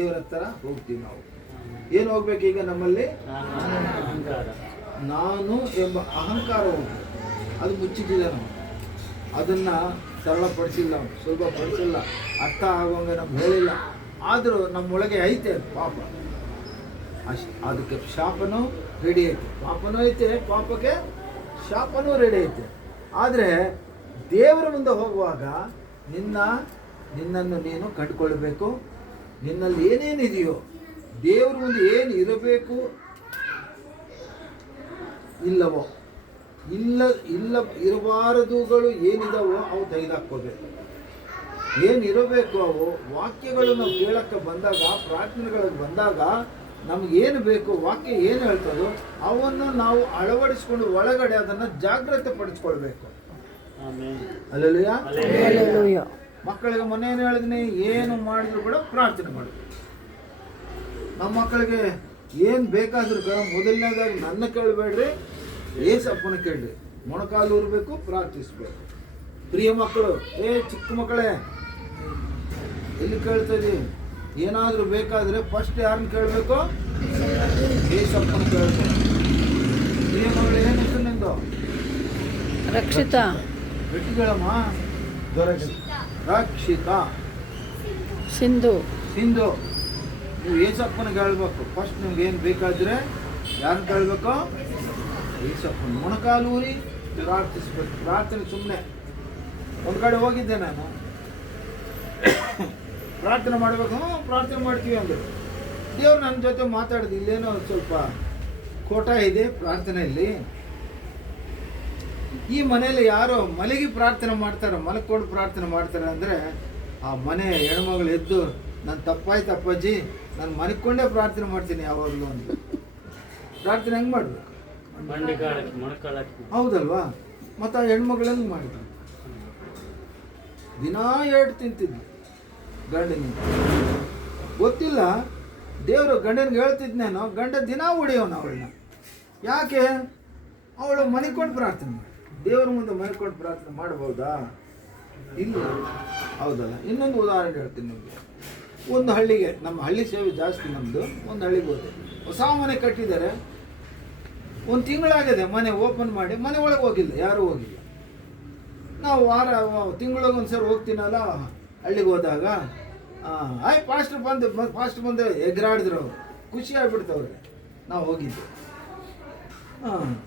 ದೇವರ ಹತ್ರ ಹೋಗ್ತೀವಿ ನಾವು. ಏನು ಹೋಗ್ಬೇಕು ಈಗ ನಮ್ಮಲ್ಲಿ? ನಾನು ಎಂಬ ಅಹಂಕಾರ ಹೋಗ್ಬೇಕು. ಅದು ಮುಚ್ಚಿಟ್ಟಿದೆ ನಾವು, ಅದನ್ನ ಸರಳಪಡಿಸಿಲ್ಲ, ಸುಲಭಪಡಿಸಿಲ್ಲ, ಅರ್ಥ ಆಗುವಂಗೆ ನಮ್ಗೆ ಹೇಳಿಲ್ಲ. ಆದರೂ ನಮ್ಮೊಳಗೆ ಐತೆ ಪಾಪ. ಅದಕ್ಕೆ ಶಾಪನೂ ರೆಡಿ ಐತೆ, ಪಾಪನೂ ಐತೆ, ಪಾಪಕ್ಕೆ ಶಾಪನೂ ರೆಡಿ ಐತೆ. ಆದರೆ ದೇವರ ಮುಂದೆ ಹೋಗುವಾಗ ನಿನ್ನನ್ನು ನೀನು ಕಂಡುಕೊಳ್ಬೇಕು. ನಿನ್ನಲ್ಲಿ ಏನೇನಿದೆಯೋ, ದೇವರ ಮುಂದೆ ಏನು ಇರಬೇಕು ಇಲ್ಲವೋ, ಇರಬಾರದುಗಳು ಏನಿದಾವೋ ಅವು ತೆಗೆದಾಕೋಬೇಕು. ಏನಿರಬೇಕು ಅವು ವಾಕ್ಯಗಳು ನಾವು ಕೇಳಕ್ಕೆ ಬಂದಾಗ, ಪ್ರಾರ್ಥನೆಗಳಿಗೆ ಬಂದಾಗ ನಮಗೇನು ಬೇಕು, ವಾಕ್ಯ ಏನು ಹೇಳ್ತದೋ ಅವನ್ನು ನಾವು ಅಳವಡಿಸ್ಕೊಂಡು ಒಳಗಡೆ ಅದನ್ನು ಜಾಗ್ರತೆ ಪಡಿಸ್ಕೊಳ್ಬೇಕು. ಅಲ್ಲೆಲ್ಲೂಯಾ. ಮಕ್ಕಳಿಗೆ ಮೊನ್ನೆ ಏನು ಹೇಳಿದ್ನಿ, ಏನು ಮಾಡಿದ್ರು ಕೂಡ ಪ್ರಾರ್ಥನೆ ಮಾಡಬೇಕು. ನಮ್ಮ ಮಕ್ಕಳಿಗೆ ಏನು ಬೇಕಾದ್ರೂ ಕೂಡ ಮೊದಲನೇದಾಗಿ ನನ್ನ ಕೇಳಬೇಡ್ರಿ, ಏಸಪ್ಪನ ಕೇಳ್ರಿ. ಮೊಣಕಾಲು ಉರ್ಬೇಕು, ಪ್ರಾರ್ಥಿಸ್ಬೇಕು. ಪ್ರಿಯ ಮಕ್ಕಳು, ಚಿಕ್ಕ ಮಕ್ಕಳೇ, ಎಲ್ಲಿ ಕೇಳ್ತದೆ? ಏನಾದರೂ ಬೇಕಾದರೆ ಫಸ್ಟ್ ಯಾರನ್ನ ಕೇಳಬೇಕು? ಏಸಪ್ಪನ ಕೇಳಬೇಕು. ಪ್ರಿಯ ಮಗಳು, ಏನು ಹೆಸರು ನಿಂದು? ರಕ್ಷಿತಾ. ಗಟ್ಟಿಗಳಮ್ಮ. ರಕ್ಷಿತಾ. ಸಿಂಧು. ನೀವು ಏಸಪ್ಪನಿಗೆ ಹೇಳ್ಬೇಕು. ಫಸ್ಟ್ ನಿಮ್ಗೆ ಏನು ಬೇಕಾದರೆ ಯಾರನ್ನ ಕೇಳಬೇಕು? ಏಸಪ್ಪನ. ಮೊಣಕಾಲು ಊರಿ ಪ್ರಾರ್ಥಿಸ್ಬೇಕು. ಪ್ರಾರ್ಥನೆ ಸುಮ್ಮನೆ ಒಂದು ಕಡೆ ಹೋಗಿದ್ದೆ ನಾನು, ಪ್ರಾರ್ಥನೆ ಮಾಡಬೇಕು, ಪ್ರಾರ್ಥನೆ ಮಾಡ್ತೀವಿ ಅಂದರು. ದೇವ್ರು ನನ್ನ ಜೊತೆ ಮಾತಾಡಿದ, ಇಲ್ಲೇನೋ ಸ್ವಲ್ಪ ಕೋಟ ಇದೆ ಪ್ರಾರ್ಥನೆಯಲ್ಲಿ. ಈ ಮನೆಯಲ್ಲಿ ಯಾರೋ ಮಲಗಿ ಪ್ರಾರ್ಥನೆ ಮಾಡ್ತಾರೆ, ಮಲಕೊಂಡು ಪ್ರಾರ್ಥನೆ ಮಾಡ್ತಾರೆ ಅಂದರೆ ಆ ಮನೆ ಹೆಣ್ಮಗಳು ಎದ್ದು, ನಾನು ತಪ್ಪಾಯ್ತು ಅಪ್ಪಾಜಿ, ನಾನು ಮಲ್ಕೊಂಡೇ ಪ್ರಾರ್ಥನೆ ಮಾಡ್ತೀನಿ ಯಾವಾಗಲೂ ಅಂತ. ಪ್ರಾರ್ಥನೆ ಹೆಂಗೆ ಮಾಡಬೇಕು? ಹೌದಲ್ವಾ? ಮತ್ತು ಆ ಹೆಣ್ಮಗಳು ಹೆಂಗೆ ಮಾಡಿದ್ರು? ದಿನಾ ಎರಡು ತಿಂತಿದ್ಲು ಗಂಡನಿಂದ. ಗೊತ್ತಿಲ್ಲ, ದೇವರು ಗಂಡನಿಗೆ ಹೇಳ್ತಿದ್ನೇನೋ, ಗಂಡ ದಿನ ಹೊಡೆಯೋನು ಅವಳನ್ನ. ಯಾಕೆ? ಅವಳು ಮನಿಕೊಂಡು ಪ್ರಾರ್ಥನೆ ಮಾಡಿ, ದೇವ್ರ ಮುಂದೆ ಮನಿಕೊಂಡು ಪ್ರಾರ್ಥನೆ ಮಾಡ್ಬೋದಾ? ಇಲ್ಲ. ಹೌದಲ್ಲ? ಇನ್ನೊಂದು ಉದಾಹರಣೆ ಹೇಳ್ತೀನಿ ನಿಮಗೆ. ಒಂದು ಹಳ್ಳಿಗೆ, ನಮ್ಮ ಹಳ್ಳಿ ಸೇವೆ ಜಾಸ್ತಿ ನಮ್ಮದು, ಒಂದು ಹಳ್ಳಿಗೆ ಹೋದೆ. ಹೊಸ ಮನೆ ಕಟ್ಟಿದ್ದಾರೆ, ಒಂದು ತಿಂಗಳಾಗಿದೆ ಮನೆ ಓಪನ್ ಮಾಡಿ, ಮನೆ ಒಳಗೆ ಹೋಗಿಲ್ಲ, ಯಾರೂ ಹೋಗಿಲ್ಲ. ನಾವು ತಿಂಗಳಿಗೆ ಒಂದು ಸರಿ ಹೋಗ್ತೀನಲ್ಲ ಹಳ್ಳಿಗೆ ಹೋದಾಗ, ಫಾಸ್ಟ್ ಬಂದು ಎಗರಾಡಿದ್ರು ಅವರು, ಖುಷಿ ಆಗ್ಬಿಡ್ತು ಅವ್ರಿಗೆ. ನಾವು ಹೋಗಿದ್ದೆ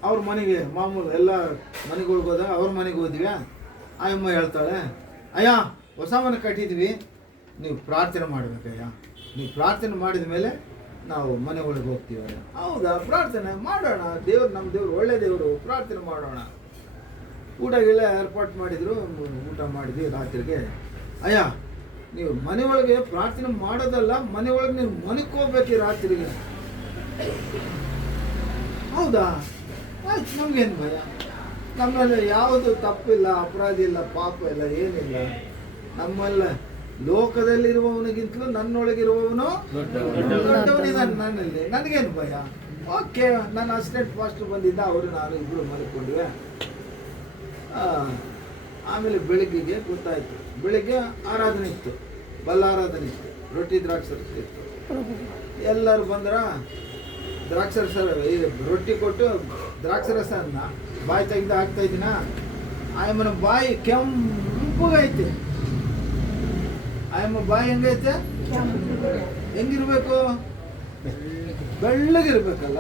ಅವ್ರ ಮನೆಗೆ, ಮಾಮೂಲು ಎಲ್ಲ ಮನೆಗಳಿಗೆ ಹೋದಾಗ ಅವ್ರ ಮನೆಗೆ ಹೋದ್ವಿ. ಆಯಮ್ಮ ಹೇಳ್ತಾಳೆ, ಅಯ್ಯ ಹೊಸ ಮನೆ ಕಟ್ಟಿದ್ವಿ, ನೀವು ಪ್ರಾರ್ಥನೆ ಮಾಡ್ಬೇಕಯ್ಯ, ನೀವು ಪ್ರಾರ್ಥನೆ ಮಾಡಿದ ಮೇಲೆ ನಾವು ಮನೆ ಒಳಗೆ ಹೋಗ್ತೀವಿ. ಹೌದಾ? ಪ್ರಾರ್ಥನೆ ಮಾಡೋಣ, ದೇವ್ರು ನಮ್ಮ ದೇವ್ರು ಒಳ್ಳೆ ದೇವರು, ಪ್ರಾರ್ಥನೆ ಮಾಡೋಣ. ಊಟಗೆಲ್ಲ ಏರ್ಪಾಟ್ ಮಾಡಿದ್ರು, ಊಟ ಮಾಡಿದ್ವಿ ರಾತ್ರಿಗೆ. ಅಯ್ಯ ನೀವು ಮನೆ ಒಳಗೆ ಪ್ರಾರ್ಥನೆ ಮಾಡೋದಲ್ಲ, ಮನೆ ಒಳಗೆ ನೀವು ಮನಿಕೋಬೇಕು ರಾತ್ರಿಗೆ. ಹೌದಾ? ಆಯ್ತು, ನಮಗೇನು ಭಯ? ನಮ್ಮಲ್ಲಿ ಯಾವುದು ತಪ್ಪಿಲ್ಲ, ಅಪರಾಧ ಇಲ್ಲ, ಪಾಪ ಇಲ್ಲ, ಏನಿಲ್ಲ. ನಮ್ಮಲ್ಲ ಲೋಕದಲ್ಲಿರುವವನಿಗಿಂತಲೂ ನನ್ನೊಳಗಿರುವವನು ದೊಡ್ಡವನಿದ್ದಾನೆ ನನ್ನಲ್ಲಿ, ನನಗೇನು ಭಯ? ಓಕೆ. ನನ್ನ ಅಸಿಸ್ಟೆಂಟ್ ಫಾಸ್ಟರ್ ಬಂದಿದ್ದ, ಅವರು ನಾನು ಇಬ್ಬರು ಮಲ್ಕೊಂಡಿವೆ. ಆಮೇಲೆ ಬೆಳಿಗ್ಗೆಗೆ ಗೊತ್ತಾಯಿತು, ಬೆಳಿಗ್ಗೆ ಆರಾಧನೆ ಇತ್ತು, ಬಲ್ಲಾರಾಧನೆ ಇತ್ತು, ರೊಟ್ಟಿ ದ್ರಾಕ್ಷರಸ ಇತ್ತು. ಎಲ್ಲರೂ ಬಂದ್ರ, ದ್ರಾಕ್ಷರಸ ರೊಟ್ಟಿ ಕೊಟ್ಟು ದ್ರಾಕ್ಷರಸನ್ನ ಬಾಯಿ ತೆಗೆದು ಹಾಕ್ತಾ ಇದ್ದೀನ. ಆಯಮ್ಮನ ಬಾಯಿ ಕೆಂಪಗೈತೆ. ಆಯಮ್ಮ ಬಾಯಿ ಹೆಂಗೈತೆ? ಹೆಂಗಿರ್ಬೇಕು? ಬೆಳ್ಳಗಿರ್ಬೇಕಲ್ಲ.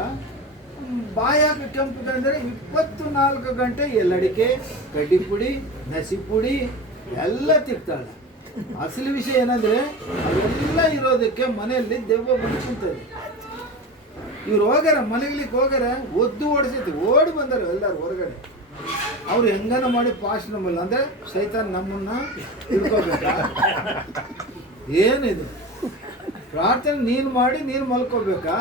ಬಾಯಿ ಹಾಕಿ ಕೆಂಪಗೆ ಅಂದರೆ 24 ಗಂಟೆ ಎಲ್ಲಡಿಕೆ, ಕಡ್ಡಿ ಪುಡಿ, ನಸಿ ಪುಡಿ ಎಲ್ಲ ತಿಕ್ತಾಳೆ. ಅಸಲಿ ವಿಷಯ ಏನಂದರೆ, ಅವೆಲ್ಲ ಇರೋದಕ್ಕೆ ಮನೆಯಲ್ಲಿ ದೆವ್ವ ಬಂದು ಕುಂತದೆ. ಇವ್ರು ಹೋಗ್ಯಾರ, ಮಲಗಲಿಕ್ಕೆ ಹೋಗ್ಯಾರ, ಒದ್ದು ಓಡಿಸೈತಿ, ಓಡಿ ಬಂದಾರ ಎಲ್ಲರೂ ಹೊರಗಡೆ. ಅವ್ರು ಹೆಂಗನ ಮಾಡಿ ಪಾಸ್ಟ್ ನಮ್ಮಲ್ಲ ಅಂದರೆ ಸೈತಾನ್ ನಮ್ಮನ್ನ ತಿಳ್ಕೊಬೇಕಾ? ಏನಿದು ಪ್ರಾರ್ಥನೆ? ನೀನು ಮಾಡಿ ನೀನು ಮಲ್ಕೋಬೇಕಾ?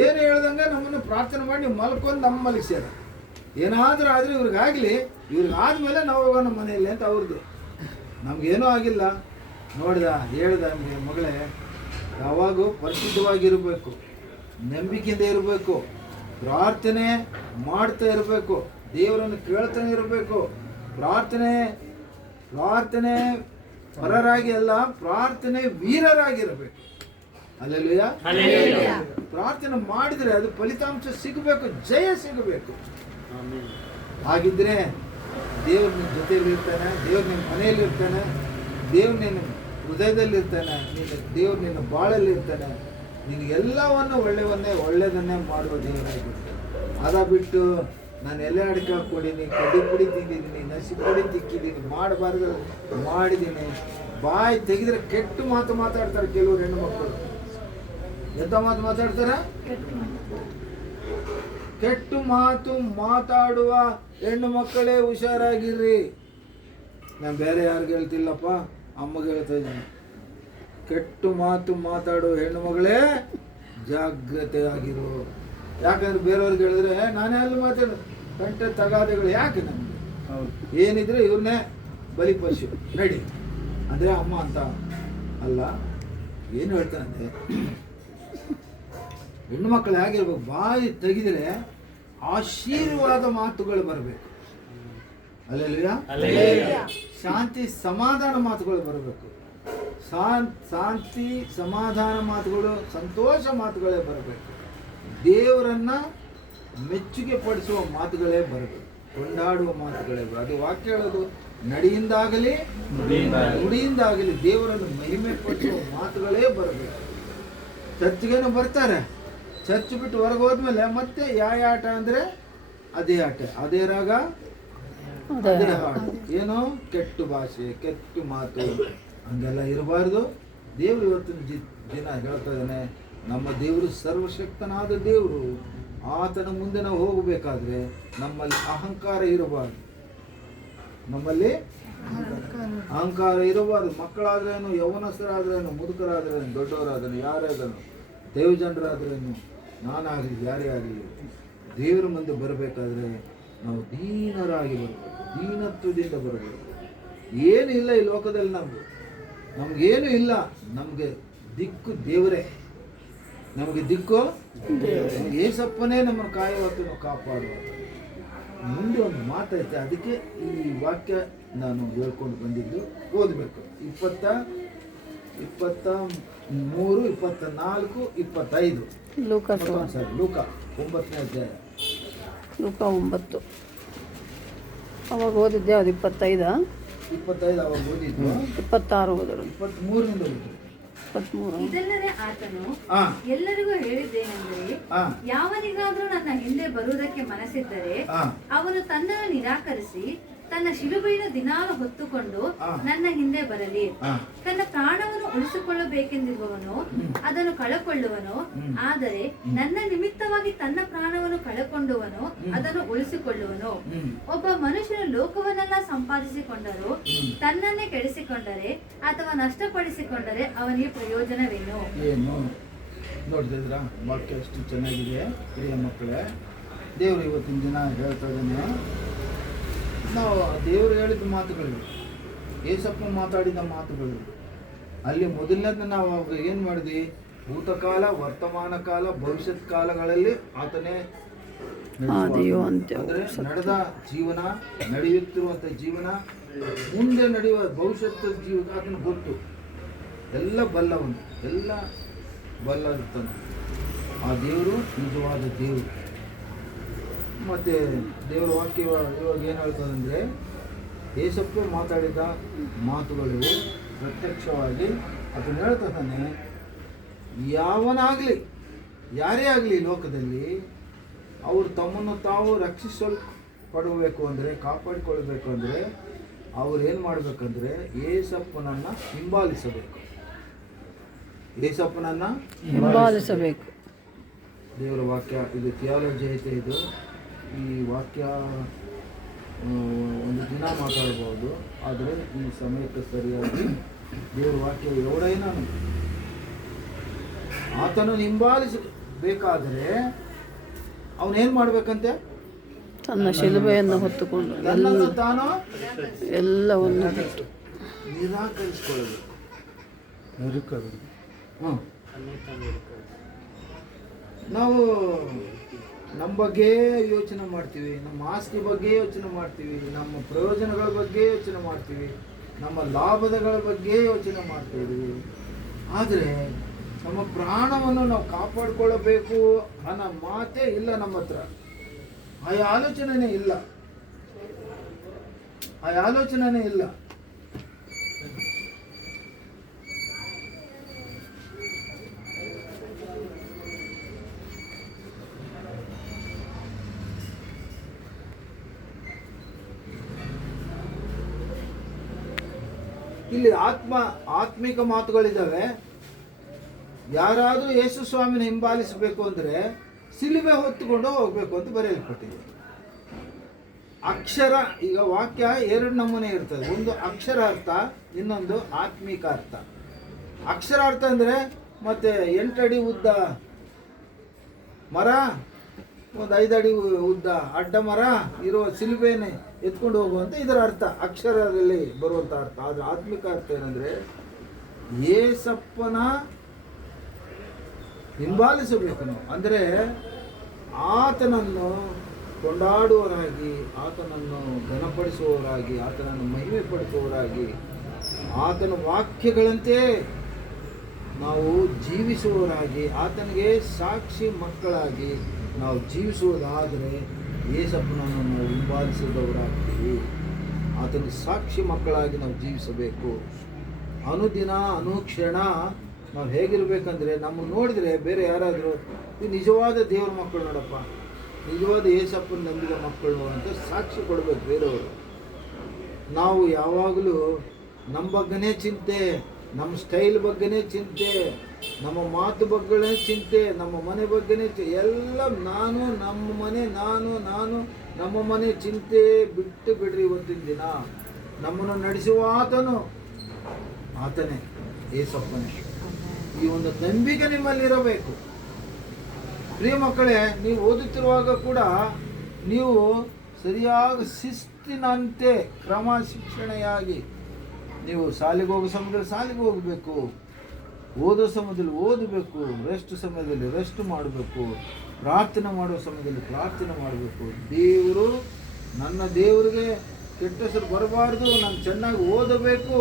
ಏನು ಹೇಳ್ದಂಗೆ ನಮ್ಮನ್ನು ಪ್ರಾರ್ಥನೆ ಮಾಡಿ ನೀವು ಮಲ್ಕೊಂಡು ನಮ್ಮ ಮಲಗಿಸ್ಯಾರ. ಏನಾದರೂ ಆದರೆ ಇವ್ರಿಗಾಗಲಿ, ಇವ್ರಿಗಾದ್ಮೇಲೆ ನಾವು ಹೋಗೋಣ ಮನೆಯಲ್ಲಿ ಅಂತ ಅವ್ರದ್ದು. ನಮಗೇನೂ ಆಗಿಲ್ಲ. ಹೇಳ್ದ ಮಗಳೇ, ಯಾವಾಗೂ ಪರಿಶುದ್ಧವಾಗಿರಬೇಕು, ನಂಬಿಕೆಯಿಂದ ಇರಬೇಕು, ಪ್ರಾರ್ಥನೆ ಮಾಡ್ತಾ ಇರಬೇಕು, ದೇವರನ್ನು ಕೇಳ್ತಾನೆ ಇರಬೇಕು. ಪ್ರಾರ್ಥನೆ ಪರರಾಗಿ ಅಲ್ಲ, ಪ್ರಾರ್ಥನೆ ವೀರರಾಗಿರಬೇಕು. ಅಲ್ಲೆಲ್ಲೂಯ. ಪ್ರಾರ್ಥನೆ ಮಾಡಿದ್ರೆ ಅದು ಫಲಿತಾಂಶ ಸಿಗಬೇಕು, ಜಯ ಸಿಗಬೇಕು. ಹಾಗಿದ್ರೆ ದೇವ್ರ ನಿನ್ನ ಜೊತೆಯಲ್ಲಿ ಇರ್ತಾನೆ, ದೇವ್ರ ನಿನ್ನ ಮನೆಯಲ್ಲಿ ಇರ್ತಾನೆ, ದೇವ್ರ ನಿನ್ನ ಹೃದಯದಲ್ಲಿ ಇರ್ತಾನೆ, ದೇವ್ರ ನಿನ್ನ ಬಾಳಲ್ಲಿ ಇರ್ತಾನೆ. ನಿನಗೆಲ್ಲವನ್ನು ಒಳ್ಳೆಯದನ್ನೇ ಮಾಡುವ ದೇವರಾಗಿರ್ತಾನೆ. ಅದ ಬಿಟ್ಟು ನಾನು ಎಲೆ ಅಡಿಕೆ ಹಾಕ್ಕೊಡೀನಿ, ಕಡ್ಡಿ ಪುಡಿ ತಿಂದಿದ್ದೀನಿ, ನಸಿ ಪುಡಿ ತಿಕ್ಕಿದ್ದೀನಿ, ಮಾಡಬಾರ್ದು ಮಾಡಿದ್ದೀನಿ. ಬಾಯಿ ತೆಗೆದ್ರೆ ಕೆಟ್ಟ ಮಾತು ಮಾತಾಡ್ತಾರೆ ಕೆಲವರು ಹೆಣ್ಣು ಮಕ್ಕಳು. ಎಂಥ ಮಾತು ಮಾತಾಡ್ತಾರೆ? ಕೆಟ್ಟ ಮಾತು ಮಾತಾಡುವ ಹೆಣ್ಣು ಮಕ್ಕಳೇ ಹುಷಾರಾಗಿರ್ರಿ. ನಾನು ಬೇರೆ ಯಾರಿಗೆ ಹೇಳ್ತಿಲ್ಲಪ್ಪ, ಅಮ್ಮಗೆ ಹೇಳ್ತಾ ಇದ್ದೀನಿ. ಕೆಟ್ಟ ಮಾತು ಮಾತಾಡುವ ಹೆಣ್ಣು ಮಗಳೇ ಜಾಗ್ರತೆ ಆಗಿರು. ಯಾಕಂದ್ರೆ ಬೇರೆಯವ್ರಿಗೆ ಹೇಳಿದ್ರೆ ನಾನೇ ಅಲ್ಲಿ ಮಾತಾಡೋದು ಕಂಠ ತಗಾದೆಗಳು ಯಾಕೆ ನಮಗೆ? ಏನಿದ್ರೆ ಇವ್ರನ್ನೇ ಬಲಿಪಶು ನಡಿ ಅಂದರೆ ಅಮ್ಮ ಅಂತ ಅಲ್ಲ. ಏನು ಹೇಳ್ತಾನಂತೆ, ಹೆಣ್ಣು ಮಕ್ಕಳು ಹೇಗಿರ್ಬೇಕು, ಬಾಯಿ ತೆಗೆದರೆ ಆಶೀರ್ವಾದ ಮಾತುಗಳು ಬರಬೇಕು. ಅಲ್ಲೆಲ್ಲೂಯ. ಶಾಂತಿ ಸಮಾಧಾನ ಮಾತುಗಳು ಬರಬೇಕು. ಶಾಂತಿ ಸಮಾಧಾನ ಮಾತುಗಳು, ಸಂತೋಷ ಮಾತುಗಳೇ ಬರಬೇಕು. ದೇವರನ್ನ ಮೆಚ್ಚುಗೆ ಪಡಿಸುವ ಮಾತುಗಳೇ ಬರಬೇಕು, ಕೊಂಡಾಡುವ ಮಾತುಗಳೇ ಬರಬೇಕು. ಅದು ವಾಕ್ಯ ಹೇಳೋದು ನಡಿಯಿಂದಾಗಲಿ ನುಡಿಯಿಂದಾಗಲಿ ದೇವರನ್ನು ಮಹಿಮೆ ಪಡಿಸುವ ಮಾತುಗಳೇ ಬರಬೇಕು. ಚರ್ಚ್ಗೇನು ಬರ್ತಾರೆ, ಚರ್ಚ್ ಬಿಟ್ಟು ಹೊರಗೆ ಹೋದ್ಮೇಲೆ ಮತ್ತೆ ಯಾವ ಆಟ ಅಂದರೆ ಅದೇ ಆಟ, ಅದೇ ರಾಗ, ಅದೇ ಹಾಡು. ಏನು ಕೆಟ್ಟ ಭಾಷೆ, ಕೆಟ್ಟ ಮಾತು ಹಂಗೆಲ್ಲ ಇರಬಾರ್ದು. ದೇವರು ಇವತ್ತಿನ ದಿನ ಹೇಳ್ತಾ ಇದ್ದಾನೆ, ನಮ್ಮ ದೇವರು ಸರ್ವಶಕ್ತನಾದ ದೇವರು. ಆತನ ಮುಂದೆ ನಾವು ಹೋಗಬೇಕಾದ್ರೆ ನಮ್ಮಲ್ಲಿ ಅಹಂಕಾರ ಇರಬಾರ್ದು. ನಮ್ಮಲ್ಲಿ ಅಹಂಕಾರ ಇರಬಾರ್ದು. ಮಕ್ಕಳಾದ್ರೇನು, ಯೌವನಸ್ಥರಾದ್ರೇನು, ಮುದುಕರಾದ್ರೇನು, ದೊಡ್ಡವರಾದ್ರೇನು, ಯಾರಾದ್ರೂ, ದೇವಜನರಾದ್ರೇನು, ನಾನಾಗಲಿ ಯಾರೇ ಆಗಲಿ, ದೇವರ ಮುಂದೆ ಬರಬೇಕಾದ್ರೆ ನಾವು ದೀನರಾಗಿ ಬರಬೇಕು, ದೀನತ್ವದಿಂದ ಬರಬೇಕು. ಏನು ಇಲ್ಲ ಈ ಲೋಕದಲ್ಲಿ ನಮಗೇನು ಇಲ್ಲ. ನಮಗೆ ದಿಕ್ಕು ದೇವರೇ, ನಮಗೆ ದಿಕ್ಕು ಏಸಪ್ಪನೇ ನಮ್ಮನ್ನು ಕಾಯುವಾತ, ನಾವು ಕಾಪಾಡುವ. ಮುಂದೆ ಒಂದು ಮಾತೈತೆ, ಅದಕ್ಕೆ ಈ ವಾಕ್ಯ ನಾನು ಹೇಳ್ಕೊಂಡು ಬಂದಿದ್ದು ಓದಬೇಕು. 23, 24, 25 ಲೂಕ 9ನೇ ಅಧ್ಯಾಯ. ಲೂಕ 9 ಅವಾಗ ಓದಿದ್ದೆ. ಅದು 25 ಅವಾಗ ಓದಿದ್ದು. 26 ಓದಿದ್ರು. 23ರಿಂದ ಓದಿದ್ದು. 23. ಇದಲ್ಲದೆ ಆತನು ಎಲ್ಲರಿಗೂ ಹೇಳಿದ್ದೇನೆಂದರೆ, ಯಾವನಿಗಾದ್ರೂ ನನ್ನ ಹಿಂದೆ ಬರುವುದಕ್ಕೆ ಮನಸ್ಸಿದ್ದರೆ ಅವನು ತನ್ನನ್ನು ನಿರಾಕರಿಸಿ ತನ್ನ ಶಿಲುಬೆಯನ್ನು ದಿನಾಲು ಹೊತ್ತುಕೊಂಡು ನನ್ನ ಹಿಂದೆ ಬರಲಿ. ತನ್ನ ಪ್ರಾಣವನ್ನು ಉಳಿಸಿಕೊಳ್ಳಬೇಕೆಂದಿರುವವನು ಅದನ್ನು ಕಳಕೊಳ್ಳುವನು, ಆದರೆ ನನ್ನ ನಿಮಿತ್ತವಾಗಿ ತನ್ನ ಪ್ರಾಣವನ್ನು ಕಳಕೊಂಡವನು ಅದನ್ನು ಉಳಿಸಿಕೊಳ್ಳುವನು. ಒಬ್ಬ ಮನುಷ್ಯನು ಲೋಕವನ್ನೆಲ್ಲ ಸಂಪಾದಿಸಿಕೊಂಡರೂ ತನ್ನನ್ನೇ ಕೆಡಿಸಿಕೊಂಡರೆ ಅಥವಾ ನಷ್ಟಪಡಿಸಿಕೊಂಡರೆ ಅವನಿಗೆ ಪ್ರಯೋಜನವೇನು? ಏನು ನೋಡಿದ್ರ ವಾಕ್ಯ ಎಷ್ಟು ಚೆನ್ನಾಗಿದೆ ಹಿರಿಯ ಮಕ್ಕಳೇ. ದೇವರು ಇವತ್ತಿನ ದಿನ ಹೇಳ್ತಾ ಇದ್ದಾನೆ, ನಾವು ದೇವರು ಹೇಳಿದ ಮಾತುಗಳು, ಏಸಪ್ಪ ಮಾತಾಡಿದ ಮಾತುಗಳು. ಅಲ್ಲಿ ಮೊದಲನೇದನ್ನ ನಾವು ಅವಾಗ ಏನು ಮಾಡಿದ್ವಿ, ಭೂತಕಾಲ, ವರ್ತಮಾನ ಕಾಲ, ಭವಿಷ್ಯತ್ ಕಾಲಗಳಲ್ಲಿ ಆತನೇ ಅಂದರೆ ನಡೆದ ಜೀವನ, ನಡೆಯುತ್ತಿರುವಂಥ ಜೀವನ, ಮುಂದೆ ನಡೆಯುವ ಭವಿಷ್ಯತ್ ಜೀವನ ಆತನ ಗೊತ್ತು. ಎಲ್ಲ ಬಲ್ಲವನು, ಎಲ್ಲ ಬಲ್ಲ ಇರ್ತಾನೆ. ಆ ದೇವರು ನಿಜವಾದ ದೇವರು. ಮತ್ತು ದೇವರ ವಾಕ್ಯ ಇವಾಗ ಏನು ಹೇಳ್ತದಂದರೆ, ಏಸಪ್ಪ ಮಾತಾಡಿದ ಮಾತುಗಳು ಪ್ರತ್ಯಕ್ಷವಾಗಿ ಅದನ್ನು ಹೇಳ್ತಾನೆ. ಯಾವನಾಗಲಿ ಯಾರೇ ಆಗಲಿ ಲೋಕದಲ್ಲಿ ಅವರು ತಮ್ಮನ್ನು ತಾವು ರಕ್ಷಿಸಲ್ಪಡಬೇಕು ಅಂದರೆ, ಕಾಪಾಡಿಕೊಳ್ಬೇಕು ಅಂದರೆ ಅವ್ರು ಏನು ಮಾಡಬೇಕಂದ್ರೆ ಏಸಪ್ಪನನ್ನು ಹಿಂಬಾಲಿಸಬೇಕು. ಏಸಪ್ಪನನ್ನು ಹಿಂಬಾಲಿಸಬೇಕು. ದೇವರ ವಾಕ್ಯ ಇದು ಥಿಯಾಲಜಿ ಐತೆ. ಇದು ಈ ವಾಕ್ಯ ಒಂದು ದಿನ ಮಾತಾಡ್ಬೋದು, ಆದರೆ ಈ ಸಮಯಕ್ಕೆ ಸರಿಯಾಗಿ ದೇವರ ವಾಕ್ಯ ಎವಡೈನ ಆತನು ಹಿಂಬಾಲಿಸಬೇಕಾದರೆ ಅವನೇನು ಮಾಡ್ಬೇಕಂತೆ, ತನ್ನ ಶಿಲುಬೆಯನ್ನು ಹೊತ್ತುಕೊಂಡು ತನ್ನನ್ನು ತಾನು ಎಲ್ಲವನ್ನು ನಿರಾಕರಿಸಿಕೊಳ್ಳಬೇಕು. ನಾವು ನಮ್ಮ ಬಗ್ಗೆ ಯೋಚನೆ ಮಾಡ್ತೀವಿ, ನಮ್ಮ ಆಸ್ತಿ ಬಗ್ಗೆ ಯೋಚನೆ ಮಾಡ್ತೀವಿ, ನಮ್ಮ ಪ್ರಯೋಜನಗಳ ಬಗ್ಗೆ ಯೋಚನೆ ಮಾಡ್ತೀವಿ, ನಮ್ಮ ಲಾಭಗಳ ಬಗ್ಗೆ ಯೋಚನೆ ಮಾಡ್ತೀವಿ. ಆದರೆ ನಮ್ಮ ಪ್ರಾಣವನ್ನು ನಾವು ಕಾಪಾಡಿಕೊಳ್ಳಬೇಕು ಅನ್ನೋ ಮಾತೇ ಇಲ್ಲ ನಮ್ಮ ಹತ್ರ. ಆ ಆಲೋಚನೆನೇ ಇಲ್ಲ, ಆ ಆಲೋಚನೆನೇ ಇಲ್ಲ. ಇಲ್ಲಿ ಆತ್ಮಿಕ ಮಾತುಗಳಿದ್ದಾವೆ. ಯಾರಾದರೂ ಯೇಸು ಸ್ವಾಮಿನ ಹಿಂಬಾಲಿಸಬೇಕು ಅಂದರೆ ಸಿಲುಬೆ ಹೊತ್ತುಕೊಂಡು ಹೋಗಬೇಕು ಅಂತ ಬರೆಯಲ್ಪಟ್ಟಿದೆ. ಅಕ್ಷರ, ಈಗ ವಾಕ್ಯ ಎರಡು ನಮೂನೆ ಇರ್ತದೆ. ಒಂದು ಅಕ್ಷರ ಅರ್ಥ, ಇನ್ನೊಂದು ಆತ್ಮಿಕ ಅರ್ಥ. ಅಕ್ಷರ ಅರ್ಥ ಅಂದರೆ ಮತ್ತೆ 8 ಅಡಿ ಉದ್ದ ಮರ, ಒಂದು 5 ಅಡಿ ಉದ್ದ ಅಡ್ಡ ಮರ ಇರುವ ಸಿಲುಬೆನೆ ಎತ್ಕೊಂಡು ಹೋಗುವಂತ ಇದರ ಅರ್ಥ, ಅಕ್ಷರದಲ್ಲಿ ಬರುವಂಥ ಅರ್ಥ. ಆದರೆ ಆತ್ಮಿಕ ಅರ್ಥ ಏನಂದರೆ ಏಸಪ್ಪನ ಹಿಂಬಾಲಿಸಬೇಕು ನಾವು. ಅಂದರೆ ಆತನನ್ನು ಕೊಂಡಾಡುವವರಾಗಿ, ಆತನನ್ನು ಘನಪಡಿಸುವವರಾಗಿ, ಆತನನ್ನು ಮಹಿಮೆ ಪಡಿಸುವವರಾಗಿ, ಆತನ ವಾಕ್ಯಗಳಂತೆ ನಾವು ಜೀವಿಸುವವರಾಗಿ, ಆತನಿಗೆ ಸಾಕ್ಷಿ ಮಕ್ಕಳಾಗಿ ನಾವು ಜೀವಿಸುವುದಾದರೆ ಏಸಪ್ಪನನ್ನು ನಾವು ಹಿಂಬಾಲಿಸಿದವರಾಗ್ತೀವಿ. ಆತನಿಗೆ ಸಾಕ್ಷಿ ಮಕ್ಕಳಾಗಿ ನಾವು ಜೀವಿಸಬೇಕು. ಅನುದಿನ ಅನುಕ್ಷಣ ನಾವು ಹೇಗಿರ್ಬೇಕಂದ್ರೆ, ನಮ್ಮನ್ನು ನೋಡಿದರೆ ಬೇರೆ ಯಾರಾದರೂ ಈ ನಿಜವಾದ ದೇವರ ಮಕ್ಕಳು ನೋಡಪ್ಪ, ನಿಜವಾದ ಏಸಪ್ಪನ ನಂಬಿದ ಮಕ್ಕಳು ಅಂತ ಸಾಕ್ಷಿ ಕೊಡಬೇಕು ಬೇರೆಯವರು. ನಾವು ಯಾವಾಗಲೂ ನಮ್ಮ ಬಗ್ಗೆನೇ ಚಿಂತೆ, ನಮ್ಮ ಸ್ಟೈಲ್ ಬಗ್ಗೆನೇ ಚಿಂತೆ, ನಮ್ಮ ಮಾತು ಬಗ್ಗೆನೇ ಚಿಂತೆ, ನಮ್ಮ ಮನೆ ಬಗ್ಗೆನೇ ಎಲ್ಲ ನಾನು, ನಮ್ಮ ಮನೆ, ನಾನು ನಮ್ಮ ಮನೆ ಚಿಂತೆ ಬಿಟ್ಟು ಬಿಡ್ರಿ. ಇವತ್ತಿನ ದಿನ ನಮ್ಮನ್ನು ನಡೆಸುವ ಆತನೇ ಏಸಪ್ಪನೇ. ಈ ಒಂದು ನಂಬಿಕೆ ನಿಮ್ಮಲ್ಲಿರಬೇಕು. ಪ್ರಿಯ ಮಕ್ಕಳೇ, ನೀವು ಓದುತ್ತಿರುವಾಗ ಕೂಡ ನೀವು ಸರಿಯಾಗಿ ಶಿಸ್ತಿನಂತೆ ಕ್ರಮ ಶಿಕ್ಷಣೆಯಾಗಿ ನೀವು ಶಾಲೆಗೆ ಹೋಗೋ ಸಮಯದಲ್ಲಿ ಶಾಲೆಗೆ ಹೋಗಬೇಕು, ಓದೋ ಸಮಯದಲ್ಲಿ ಓದಬೇಕು, ರೆಸ್ಟ್ ಸಮಯದಲ್ಲಿ ರೆಸ್ಟ್ ಮಾಡಬೇಕು, ಪ್ರಾರ್ಥನೆ ಮಾಡುವ ಸಮಯದಲ್ಲಿ ಪ್ರಾರ್ಥನೆ ಮಾಡಬೇಕು. ನನ್ನ ದೇವರಿಗೆ ಕೆಟ್ಟ ಹೆಸರು ಬರಬಾರ್ದು, ನಾನು ಚೆನ್ನಾಗಿ ಓದಬೇಕು,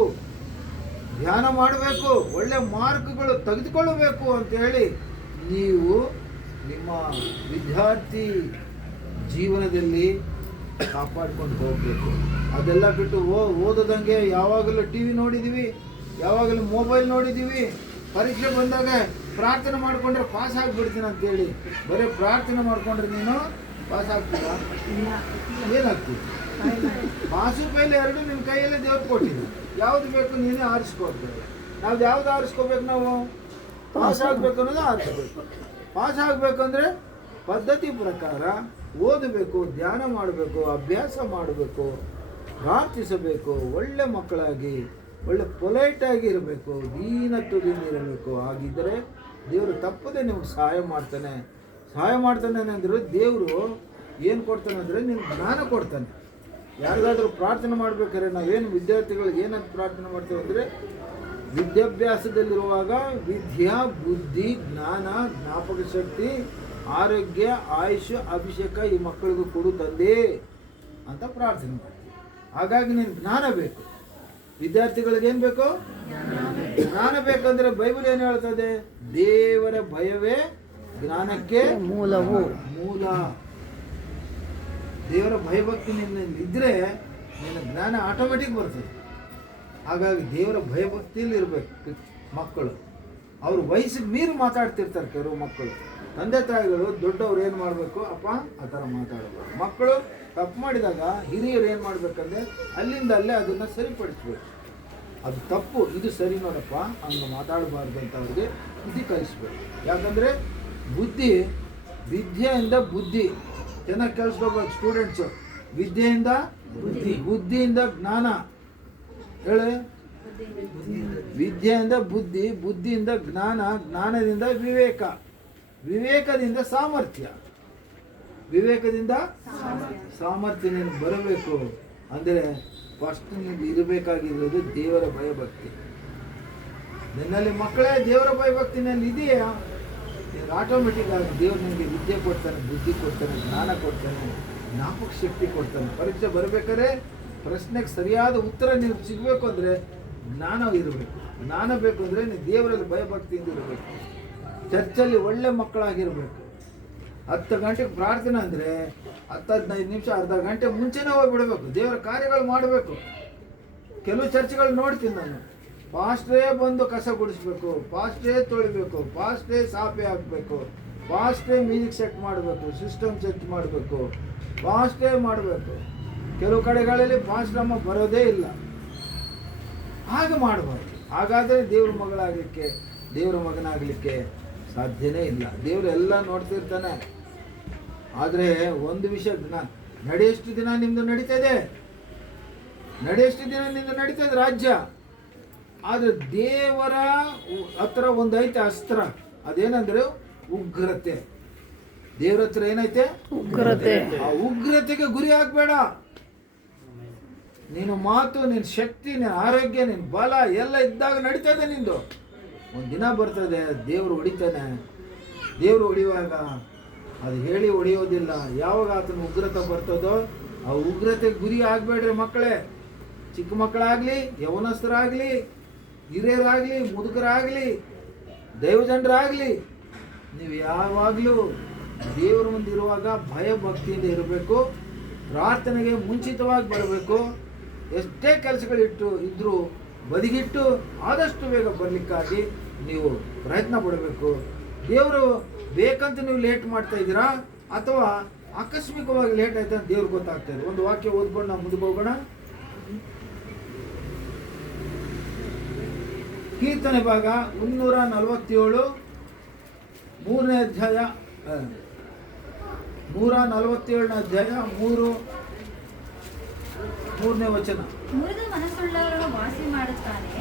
ಧ್ಯಾನ ಮಾಡಬೇಕು, ಒಳ್ಳೆ ಮಾರ್ಕ್ಗಳು ತೆಗೆದುಕೊಳ್ಳಬೇಕು ಅಂತೇಳಿ ನೀವು ನಿಮ್ಮ ವಿದ್ಯಾರ್ಥಿ ಜೀವನದಲ್ಲಿ ಕಾಪಾಡ್ಕೊಂಡು ಹೋಗಬೇಕು. ಅದೆಲ್ಲ ಬಿಟ್ಟು ಓದೋದಂಗೆ ಯಾವಾಗಲೂ ಟಿ ವಿ ನೋಡಿದ್ದೀವಿ, ಯಾವಾಗಲೂ ಮೊಬೈಲ್ ನೋಡಿದ್ದೀವಿ, ಪರೀಕ್ಷೆ ಬಂದಾಗ ಪ್ರಾರ್ಥನೆ ಮಾಡಿಕೊಂಡ್ರೆ ಪಾಸ್ ಆಗಿಬಿಡ್ತೀನಿ ಅಂತೇಳಿ ಬರೀ ಪ್ರಾರ್ಥನೆ ಮಾಡಿಕೊಂಡ್ರೆ ನೀನು ಪಾಸ್ ಆಗ್ತೀರ? ಏನಾಗ್ತೀವಿ? ಪಾಸು ಫೇಲ್ ಎರಡು ನಿಮ್ಮ ಕೈಯಲ್ಲೇ ದೇವ್ರು ಕೊಟ್ಟಿದ್ದು. ಯಾವ್ದು ಬೇಕು ನೀನೇ ಆರಿಸ್ಕೋಬೇಕು. ನಾವು ಯಾವ್ದು ಆರಿಸ್ಕೋಬೇಕು? ನಾವು ಪಾಸ್ ಆಗಬೇಕು ಅನ್ನೋದು ಆರಿಸ್ಬೇಕು. ಪಾಸ್ ಆಗಬೇಕಂದ್ರೆ ಪದ್ಧತಿ ಪ್ರಕಾರ ಓದಬೇಕು, ಧ್ಯಾನ ಮಾಡಬೇಕು, ಅಭ್ಯಾಸ ಮಾಡಬೇಕು, ಪ್ರಾರ್ಥಿಸಬೇಕು, ಒಳ್ಳೆ ಮಕ್ಕಳಾಗಿ ಒಳ್ಳೆ ಪೊಲೈಟಾಗಿ ಇರಬೇಕು, ದೀನತ್ವದಿಂದ ಇರಬೇಕು. ಹಾಗಿದ್ದರೆ ದೇವರು ತಪ್ಪದೆ ನಿಮ್ಗೆ ಸಹಾಯ ಮಾಡ್ತಾನೆ ಅಂದರೆ ದೇವರು ಏನು ಕೊಡ್ತಾನೆ ಅಂದರೆ ನಿಮ್ಗೆ ಜ್ಞಾನ ಕೊಡ್ತಾನೆ. ಯಾರಿಗಾದರೂ ಪ್ರಾರ್ಥನೆ ಮಾಡ್ಬೇಕಾದ್ರೆ ನಾವೇನು ವಿದ್ಯಾರ್ಥಿಗಳಿಗೆ ಏನಂತ ಪ್ರಾರ್ಥನೆ ಮಾಡ್ತೇವೆ ಅಂದರೆ, ವಿದ್ಯಾಭ್ಯಾಸದಲ್ಲಿರುವಾಗ ವಿದ್ಯಾ, ಬುದ್ಧಿ, ಜ್ಞಾನ, ಜ್ಞಾಪಕ ಶಕ್ತಿ, ಆರೋಗ್ಯ, ಆಯುಷ್, ಅಭಿಷೇಕ ಈ ಮಕ್ಕಳಿಗೂ ಕೊಡು ತಂದೆ ಅಂತ ಪ್ರಾರ್ಥನೆ ಮಾಡ್ತೀವಿ. ಹಾಗಾಗಿ ನೀನು ಜ್ಞಾನ ಬೇಕು. ವಿದ್ಯಾರ್ಥಿಗಳಿಗೆ ಏನು ಬೇಕು? ಜ್ಞಾನ ಬೇಕಂದ್ರೆ ಬೈಬಲ್ ಏನು ಹೇಳ್ತದೆ? ದೇವರ ಭಯವೇ ಜ್ಞಾನಕ್ಕೆ ಮೂಲ. ದೇವರ ಭಯಭಕ್ತಿ ನಿನ್ನಿದ್ರೆ ನಿನ್ನ ಜ್ಞಾನ ಆಟೋಮೆಟಿಕ್ ಬರ್ತದೆ. ಹಾಗಾಗಿ ದೇವರ ಭಯಭಕ್ತಿಯಲ್ಲಿ ಇರಬೇಕು ಮಕ್ಕಳು. ಅವರು ವಯಸ್ಸಿಗೆ ಮೀರಿ ಮಾತಾಡ್ತಿರ್ತಾರೆ ಕೆಲವು ಮಕ್ಕಳು. ತಂದೆ ತಾಯಿಗಳು ದೊಡ್ಡವ್ರು ಏನು ಮಾಡಬೇಕು? ಅಪ್ಪ ಆ ಥರ ಮಾತಾಡಬೇಕು. ಮಕ್ಕಳು ತಪ್ಪು ಮಾಡಿದಾಗ ಹಿರಿಯರು ಏನು ಮಾಡಬೇಕಂದ್ರೆ ಅಲ್ಲಿಂದ ಅಲ್ಲೇ ಅದನ್ನು ಸರಿಪಡಿಸ್ಬೇಕು. ಅದು ತಪ್ಪು, ಇದು ಸರಿ ನೋಡಪ್ಪ, ಹಂಗೆ ಮಾತಾಡಬಾರ್ದು ಅಂತ ಅವ್ರಿಗೆ ಬುದ್ಧಿ ಕಲಿಸ್ಬೇಕು. ಯಾಕಂದರೆ ವಿದ್ಯೆಯಿಂದ ಬುದ್ಧಿ ಚೆನ್ನಾಗಿ ಕಲಿಸ್ಕೋಬೇಕು ಸ್ಟೂಡೆಂಟ್ಸು. ವಿದ್ಯೆಯಿಂದ ಬುದ್ಧಿಯಿಂದ ಜ್ಞಾನ. ಹೇಳಿ, ವಿದ್ಯೆಯಿಂದ ಬುದ್ಧಿ, ಬುದ್ಧಿಯಿಂದ ಜ್ಞಾನ, ಜ್ಞಾನದಿಂದ ವಿವೇಕ, ವಿವೇಕದಿಂದ ಸಾಮರ್ಥ್ಯ, ವಿವೇಕದಿಂದ ಸಾಮರ್ಥ್ಯ ನೀನು ಬರಬೇಕು. ಅಂದರೆ ಫಸ್ಟ್ ನೀನು ಇರಬೇಕಾಗಿರೋದು ದೇವರ ಭಯಭಕ್ತಿ. ನಿನ್ನಲ್ಲಿ ಮಕ್ಕಳೇ ದೇವರ ಭಯಭಕ್ತಿ ನಾನು ಇದೆಯಾ? ನಿನಗೆ ಆಟೋಮೆಟಿಕ್ ಆಗಿ ದೇವರು ನಿನಗೆ ವಿದ್ಯೆ ಕೊಡ್ತಾನೆ, ಬುದ್ಧಿ ಕೊಡ್ತಾನೆ, ಜ್ಞಾನ ಕೊಡ್ತಾನೆ, ಜ್ಞಾಪಕ ಶಕ್ತಿ ಕೊಡ್ತಾನೆ. ಪರೀಕ್ಷೆ ಬರಬೇಕಾದ್ರೆ ಪ್ರಶ್ನೆಗೆ ಸರಿಯಾದ ಉತ್ತರ ನಿನಗೆ ಸಿಗಬೇಕು ಅಂದರೆ ಜ್ಞಾನ ಇರಬೇಕು. ಜ್ಞಾನ ಬೇಕು ಅಂದರೆ ನೀವು ದೇವರಲ್ಲಿ ಭಯಭಕ್ತಿಯಿಂದ ಇರಬೇಕು. ಚರ್ಚಲ್ಲಿ ಒಳ್ಳೆ ಮಕ್ಕಳಾಗಿರ್ಬೇಕು. 10 ಗಂಟೆಗೆ ಪ್ರಾರ್ಥನೆ ಅಂದರೆ 10-15 ನಿಮಿಷ ಅರ್ಧ ಗಂಟೆ ಮುಂಚೆನೇ ಹೋಗ್ಬಿಡ್ಬೇಕು. ದೇವರ ಕಾರ್ಯಗಳು ಮಾಡಬೇಕು. ಕೆಲವು ಚರ್ಚ್ಗಳು ನೋಡ್ತೀನಿ ನಾನು, ಫಾಸ್ಟೇ ಬಂದು ಕಸ ಗುಡಿಸ್ಬೇಕು, ಫಾಸ್ಟೇ ತೊಳಿಬೇಕು, ಫಾಸ್ಟೇ ಸಾಪೆ ಹಾಕಬೇಕು, ಫಾಸ್ಟೇ ಮ್ಯೂಸಿಕ್ ಸೆಟ್ ಮಾಡಬೇಕು, ಸಿಸ್ಟಮ್ ಸೆಟ್ ಮಾಡಬೇಕು, ಫಾಸ್ಟೇ ಮಾಡಬೇಕು. ಕೆಲವು ಕಡೆಗಳಲ್ಲಿ ಫಾಸ್ಟ್ ಅಮ್ಮ ಬರೋದೇ ಇಲ್ಲ. ಹಾಗೆ ಮಾಡಬಾರ್ದು. ಹಾಗಾದರೆ ದೇವ್ರ ಮಗಳಾಗಲಿಕ್ಕೆ, ದೇವರ ಮಗನಾಗಲಿಕ್ಕೆ ಸಾಧ್ಯನೇ ಇಲ್ಲ. ದೇವರು ಎಲ್ಲ ನೋಡ್ತಿರ್ತಾನೆ. ಆದರೆ ಒಂದು ವಿಷಯ, ನಡೆಯಷ್ಟು ದಿನ ನಿಮ್ಮದು ನಡೀತದೆ, ನಡೆಯಷ್ಟು ದಿನ ನಿಮ್ಮದು ನಡೀತದೆ ರಾಜ್ಯ. ಆದರೆ ದೇವರ ಹತ್ರ ಒಂದು ಐತೆ ಅಸ್ತ್ರ, ಅದೇನಂದ್ರೆ ಉಗ್ರತೆ. ದೇವ್ರ ಹತ್ರ ಏನೈತೆ? ಉಗ್ರತೆ. ಆ ಉಗ್ರತೆಗೆ ಗುರಿ ಆಗ್ಬೇಡ. ನೀನು ಮಾತು, ನಿನ್ನ ಶಕ್ತಿ, ನಿನ್ನ ಆರೋಗ್ಯ, ನಿನ್ನ ಬಲ ಎಲ್ಲ ಇದ್ದಾಗ ನಡೀತದೆ ನಿಂದು. ಒಂದು ದಿನ ಬರ್ತದೆ ದೇವರು ಹೊಡಿತಾನೆ. ದೇವರು ಹೊಡಿಯುವಾಗ ಅದು ಹೇಳಿ ಹೊಡೆಯೋದಿಲ್ಲ. ಯಾವಾಗ ಆತನ ಉಗ್ರತೆ ಬರ್ತದೋ ಆ ಉಗ್ರತೆ ಗುರಿ ಆಗಬೇಡ್ರಿ ಮಕ್ಕಳೇ. ಚಿಕ್ಕ ಮಕ್ಕಳಾಗಲಿ, ಯೌವನಸ್ಥರಾಗಲಿ, ಹಿರಿಯರಾಗಲಿ, ಮುದುಕರಾಗಲಿ, ದೈವಜನರಾಗಲಿ, ನೀವು ಯಾವಾಗಲೂ ದೇವರ ಮುಂದೆ ಇರುವಾಗ ಭಯ ಭಕ್ತಿಯಿಂದ ಇರಬೇಕು. ಪ್ರಾರ್ಥನೆಗೆ ಮುಂಚಿತವಾಗಿ ಬರಬೇಕು. ಎಷ್ಟೇ ಇದ್ರೂ ಬದಿಗಿಟ್ಟು ಆದಷ್ಟು ಬೇಗ ಬರಲಿಕ್ಕಾಗಿ ನೀವು ಪ್ರಯತ್ನ ಪಡಬೇಕು. ದೇವರು ಬೇಕಂತ ನೀವು ಲೇಟ್ ಮಾಡ್ತಾ ಇದ್ದೀರಾ ಅಥವಾ ಆಕಸ್ಮಿಕವಾಗಿ ಲೇಟ್ ಆಯ್ತು ಅಂತ ದೇವ್ರಿಗೆ ಗೊತ್ತಾಗ್ತಾ ಇದೆ. ಒಂದು ವಾಕ್ಯ ಓದ್ಕೊಂಡು ನಾವು ಮುಂದೆ ಹೋಗೋಣ. ಕೀರ್ತನೆ ಭಾಗ 347 3ನೇ ಅಧ್ಯಾಯ, 147ನೇ ಅಧ್ಯಾಯ 3ನೇ ವಚನ. ಮುರಿದ ಮನಸ್ಸುಳ್ಳವರನ್ನು ವಾಸಿ ಮಾಡುತ್ತಾನೆ,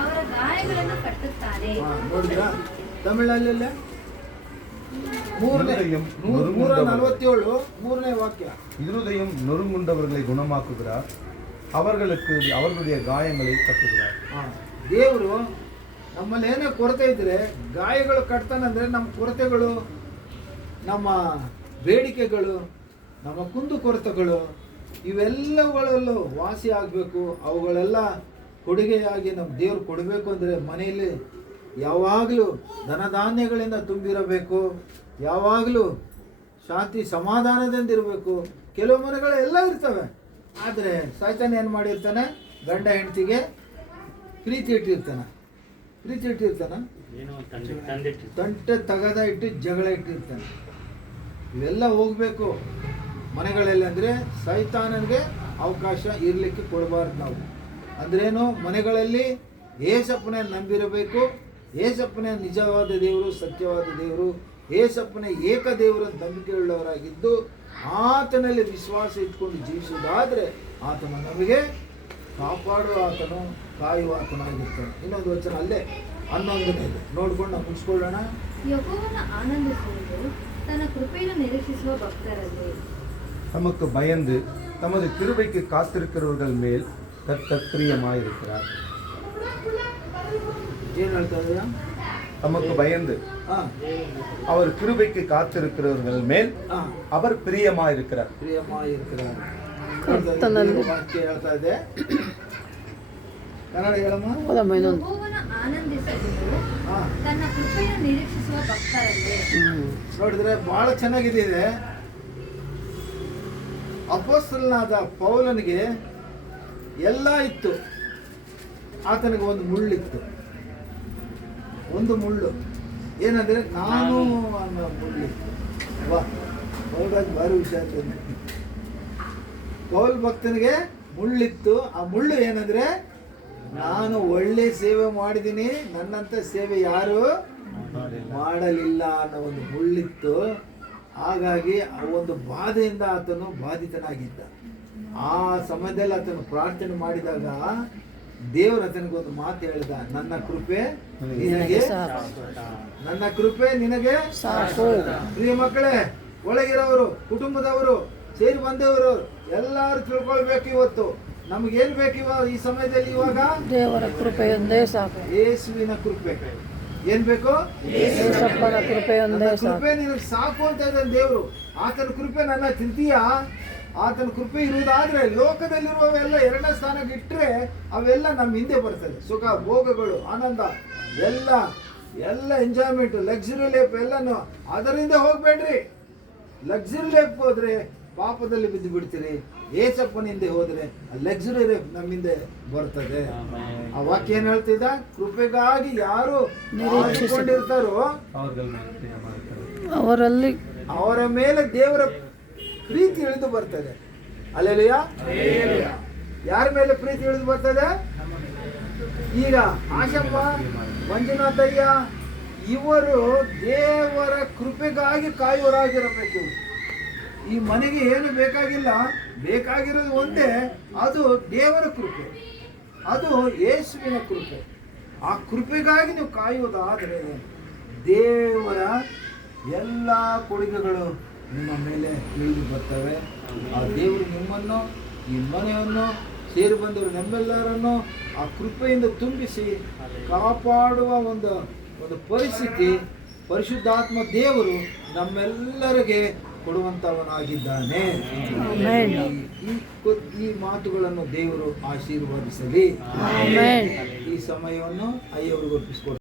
ಅವರ ಗಾಯಗಳನ್ನು ಕಟ್ಟುತ್ತಾನೆ. ನೋಡಿದ್ರಾ ತಮಿಳಲ್ಲಿ 347 3ನೇ ವಾಕ್ಯ. இருதயம் நொறுங்குண்டவர்களை குணமாக்குகிறார், அவர்களுடைய காயங்களை கட்டுகிறார். ದೇವರು ನಮ್ಮಲ್ಲಿ ಏನೇ ಕೊರತೆ ಇದ್ರೆ ಗಾಯಗಳು ಕಟ್ತಾನಂದ್ರೆ ನಮ್ಮ ಕೊರತೆಗಳು, ನಮ್ಮ ಬೇಡಿಕೆಗಳು, ನಮ್ಮ ಕುಂದು ಕೊರತೆಗಳು ಇವೆಲ್ಲಗಳಲ್ಲೂ ವಾಸಿ ಆಗಬೇಕು. ಅವುಗಳೆಲ್ಲ ಕೊಡುಗೆಯಾಗಿ ನಮ್ಮ ದೇವ್ರು ಕೊಡಬೇಕು. ಅಂದರೆ ಮನೆಯಲ್ಲಿ ಯಾವಾಗಲೂ ಧನಧಾನ್ಯಗಳಿಂದ ತುಂಬಿರಬೇಕು, ಯಾವಾಗಲೂ ಶಾಂತಿ ಸಮಾಧಾನದಿಂದ ಇರಬೇಕು. ಕೆಲವು ಮನೆಗಳೆಲ್ಲ ಇರ್ತವೆ, ಆದರೆ ಸೈತಾನ ಏನು ಮಾಡಿರ್ತಾನೆ? ಗಂಡ ಹೆಂಡತಿಗೆ ಪ್ರೀತಿ ಇಟ್ಟಿರ್ತಾನೆ, ತಂಟೆ ತಗದ ಇಟ್ಟು ಜಗಳ ಇಟ್ಟಿರ್ತಾನೆ. ಇವೆಲ್ಲ ಹೋಗ್ಬೇಕು ಮನೆಗಳಲ್ಲಿ. ಅಂದರೆ ಸೈತಾನನಿಗೆ ಅವಕಾಶ ಇರಲಿಕ್ಕೆ ಕೊಡಬಾರ್ದು ನಾವು. ಅಂದ್ರೇನು? ಮನೆಗಳಲ್ಲಿ ಏಸಪ್ಪನೇ ನಂಬಿರಬೇಕು. ಏಸಪ್ಪನೇ ನಿಜವಾದ ದೇವರು, ಸತ್ಯವಾದ ದೇವರು, ಏಸಪ್ಪನೇ ಏಕ ದೇವರು ನಂಬಿಕೆ ಉಳ್ಳವರಾಗಿದ್ದು ಆತನಲ್ಲಿ ವಿಶ್ವಾಸ ಇಟ್ಕೊಂಡು ಜೀವಿಸುವುದಾದರೆ ಆತನು ನಮಗೆ ಕಾಪಾಡುವ ಆತನು, ಕಾಯುವ ಆತನಾಗಿರ್ತಾನೆ. ಇನ್ನೊಂದು ವಚನ ಅಲ್ಲೇ 11ನೇ ನೋಡ್ಕೊಂಡು ನಾವು ಮುಗಿಸ್ಕೊಳ್ಳೋಣ. ಯೆಹೋವನ ಆನಂದಿಸುವುದು ತನ್ನ ಕೃಪೆಯನ್ನು ನಿರೀಕ್ಷಿಸುವ ಭಕ್ತರಲ್ಲಿ. தமக்கு பயந்து தமது கிருபைக்கு காத்திருக்கிறவர்கள் மேல் கர்த்தர் பிரியமாயிருக்கிறார். ಏನು ಹೇಳ್ತಾ ಇದ್ದೀರಾ? தமக்கு பயந்து அவர் கிருபைக்கு காத்திருக்கிறவர்கள் மேல் அவர் பிரியமாயிருக்கிறார். ವಾಕ್ಯ ಹೇಳ್ತಾ ಇದೆ. ಕನ್ನಡ ಹೇಳಮ್ಮ. ಯೆಹೋವನ ಆನಂದಿಸುವುದು ತನ್ನ ಕೃಪೆಯನ್ನು ನಿರೀಕ್ಷಿಸುವ ಭಕ್ತರಲ್ಲಿ. ನೋಡಿದ್ರೆ ಬಹಳ ಚೆನ್ನಾಗಿದೆ. ಅಪೊಸ್ತಲನಾದ ಪೌಲನಿಗೆ ಎಲ್ಲ ಇತ್ತು, ಆತನಿಗೆ ಒಂದು ಮುಳ್ಳಿತ್ತು. ಒಂದು ಮುಳ್ಳು ಏನಂದ್ರೆ ನಾನು ಅನ್ನೋ ಮುಳ್ಳಿತ್ತು. ವಾ, ಪೌಲಾಗಿ ಭಾರಿ ವಿಷಯ. ಪೌಲ್ ಭಕ್ತನಿಗೆ ಮುಳ್ಳಿತ್ತು. ಆ ಮುಳ್ಳು ಏನಂದ್ರೆ ನಾನು ಒಳ್ಳೆ ಸೇವೆ ಮಾಡಿದ್ದೀನಿ, ನನ್ನಂತ ಸೇವೆ ಯಾರು ಮಾಡಲಿಲ್ಲ ಅನ್ನೋ ಒಂದು ಮುಳ್ಳಿತ್ತು. ಹಾಗಾಗಿ ಆ ಒಂದು ಬಾಧೆಯಿಂದ ಆತನು ಬಾಧಿತನಾಗಿದ್ದ. ಆ ಸಮಯದಲ್ಲಿ ಆತನು ಪ್ರಾರ್ಥನೆ ಮಾಡಿದಾಗ ದೇವರು ಆತನಿಗೊಂದು ಮಾತು ಹೇಳಿದ, ನನ್ನ ಕೃಪೆ ನಿನಗೆ, ನನ್ನ ಕೃಪೆ ನಿನಗೆ ಸಾಕು. ಪ್ರಿಯ ಮಕ್ಕಳೇ, ಒಳಗಿರೋರು, ಕುಟುಂಬದವರು, ಸೇರಿ ಬಂದವರು ಎಲ್ಲರೂ ತಿಳ್ಕೊಳ್ಬೇಕು. ಇವತ್ತು ನಮಗೇನು ಬೇಕು? ಇವಾಗ ಈ ಸಮಯದಲ್ಲಿ ಇವಾಗ ದೇವರ ಕೃಪೆಯೊಂದೇ ಸಾಕು. ಯೇಸುವಿನ ಕೃಪೆ, ಏನ್ ಬೇಕು? ಯೇಸಪ್ಪನ ಕೃಪೆಯೊಂದೇ ನನ್ನ ಸಾಕು. ಕೃಪೆ ನಿನಗೆ ಸಾಕು ಅಂತ ಇದ್ದಾನೆ ದೇವರು. ಆತನ ಕೃಪೆ ನನ್ನ ತಿಂತೀಯಾ? ಆತನ ಕೃಪೆ ಇರುವುದಾದ್ರೆ ಲೋಕದಲ್ಲಿರುವವೆಲ್ಲ ಎರಡನೇ ಸ್ಥಾನಕ್ಕೆ ಇಟ್ಟರೆ ಅವೆಲ್ಲ ನಮ್ಮ ಹಿಂದೆ ಬರ್ತದೆ. ಸುಖ, ಭೋಗಗಳು, ಆನಂದ, ಎಲ್ಲ ಎಂಜಾಯ್ಮೆಂಟ್, ಲಕ್ಸುರಿ ಲೈಫ್ ಎಲ್ಲನೂ ಅದರಿಂದ ಹೋಗ್ಬೇಡ್ರಿ. ಲಕ್ಸುರಿ ಲೈಫ್ ಹೋದ್ರೆ ಪಾಪದಲ್ಲಿ ಬಿದ್ದು ಬಿಡ್ತೀರಿ. ಏಸಪ್ಪನ ಹಿಂದೆ ಹೋದ್ರೆ ಲಕ್ಸುರಿ ಲೈಫ್ ನಮ್ಮಿಂದೆ ಬರ್ತದೆ. ಆ ವಾಕ್ಯ ಏನ್ ಹೇಳ್ತಿದ್ದ? ಕೃಪೆಗಾಗಿ ಯಾರು ನಿರೀಕ್ಷಿಸಿಕೊಂಡಿರ್ತಾರೋ ಅವರಲ್ಲಿ ಅವರ ಮೇಲೆ ದೇವರ ಪ್ರೀತಿ ಇಳಿದು ಬರ್ತದೆ. ಅಲ್ಲೆಲುಯ್ಯ. ಯಾರ ಮೇಲೆ ಪ್ರೀತಿ ಇಳಿದು ಬರ್ತದೆ? ಈಗ ಆಶಪ್ಪ, ಮಂಜುನಾಥಯ್ಯ ಇವರು ದೇವರ ಕೃಪೆಗಾಗಿ ಕಾಯುವರಾಗಿರಬೇಕು. ಈ ಮನೆಗೆ ಏನು ಬೇಕಾಗಿಲ್ಲ, ಬೇಕಾಗಿರೋದು ಒಂದೇ, ಅದು ದೇವರ ಕೃಪೆ, ಅದು ಯೇಸುವಿನ ಕೃಪೆ. ಆ ಕೃಪೆಗಾಗಿ ನೀವು ಕಾಯುವುದಾದರೆ ದೇವರ ಎಲ್ಲ ಕೊಡುಗೆಗಳು ನಿಮ್ಮ ಮೇಲೆ ಇಳಿದು ಬರ್ತವೆ. ಆ ದೇವರು ನಿಮ್ಮನ್ನು, ಈ ಮನೆಯನ್ನು, ಸೇರಿ ಬಂದವರು ನಮ್ಮೆಲ್ಲರನ್ನು ಆ ಕೃಪೆಯಿಂದ ತುಂಬಿಸಿ ಕಾಪಾಡುವ ಒಂದು ಪರಿಸ್ಥಿತಿ ಪರಿಶುದ್ಧಾತ್ಮ ದೇವರು ನಮ್ಮೆಲ್ಲರಿಗೆ ಕೊಡುವಂತವನಾಗಿದ್ದಾನೆ. ಈ ಮಾತುಗಳನ್ನು ದೇವರು ಆಶೀರ್ವದಿಸಲಿ. ಆಮೆನ್. ಈ ಸಮಯವನ್ನು ಅಯ್ಯವ್ರಿಗೆ ಒಪ್ಪಿಸಿಕೊಡ್ತಾರೆ.